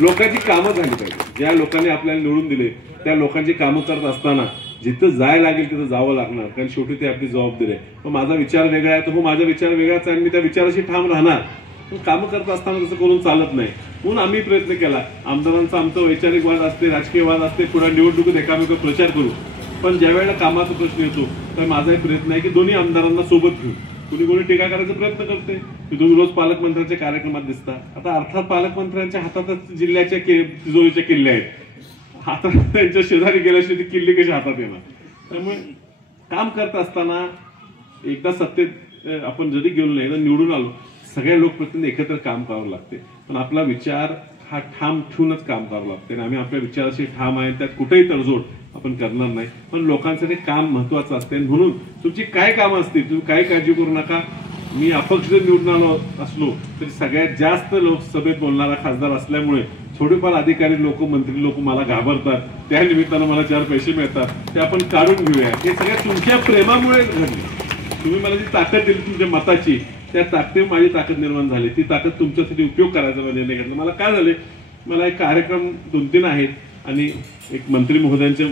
लोकांची कामं झाली पाहिजे. ज्या लोकांनी आपल्याला निवडून दिले त्या लोकांची कामं करत असताना जिथं जायला लागेल तिथं जावं लागणार, कारण शेवटी ते आपली जबाबदारी आहे. पण माझा विचार वेगळा आहे, तर हो माझा विचार वेगळाच आहे, मी त्या विचाराशी ठाम राहणार. पण कामं करत असताना तसं करून चालत नाही. म्हणून आम्ही प्रयत्न केला. आमदारांचा आमचा वैचारिक वाद असते, राजकीय वाद असते, पुढे निवडणुकीत एकामेका प्रचार करू. पण ज्या वेळेला कामाचा प्रश्न येतो तर माझा प्रयत्न आहे की दोन्ही आमदारांना सोबत घेऊन. कुणी टीका करायचा प्रयत्न करते की तुम्ही रोज पालकमंत्र्यांच्या कार्यक्रमात दिसता. आता अर्थात पालकमंत्र्यांच्या हातातच जिल्ह्याच्या तिजोरीच्या किल्ले आहेत. हातात त्यांच्या शेजारी गेल्याशिवाय ती किल्ली कशी हातात येणार. त्यामुळे काम करत असताना एकदा सत्तेत आपण जरी गेलो नाही तर निवडून आलो, सगळ्या लोकप्रतिनिधी एकत्र काम करावं लागते. पण आपला विचार हा ठाम ठेवूनच काम करावं लागते. आणि आम्ही आपल्या विचाराशी ठाम आहे, त्यात कुठेही तडजोड आपण करणार नाही. पण लोकांसाठी काम महत्वाचं असते. म्हणून तुमची काय कामं असतील तुम्ही काही काळजी करू नका. मी अपक्ष निवडून आलो असलो तरी सगळ्यात जास्त लोकसभेत बोलणारा खासदार असल्यामुळे थोडेफार अधिकारी लोक, मंत्री लोक मला घाबरतात. त्या निमित्तानं मला 4 पैसे मिळतात, ते आपण काढून घेऊया. हे सगळ्या तुमच्या प्रेमामुळे घडले. तुम्ही मला जी ताकद दिली तुमच्या मताची, त्या ताकदीवर माझी ताकद निर्माण झाली. ती ताकद तुमच्यासाठी उपयोग करायचा निर्णय घेतला. मला काय झाले, मला एक कार्यक्रम 2-3 आहेत आणि एक मंत्री महोदयांचे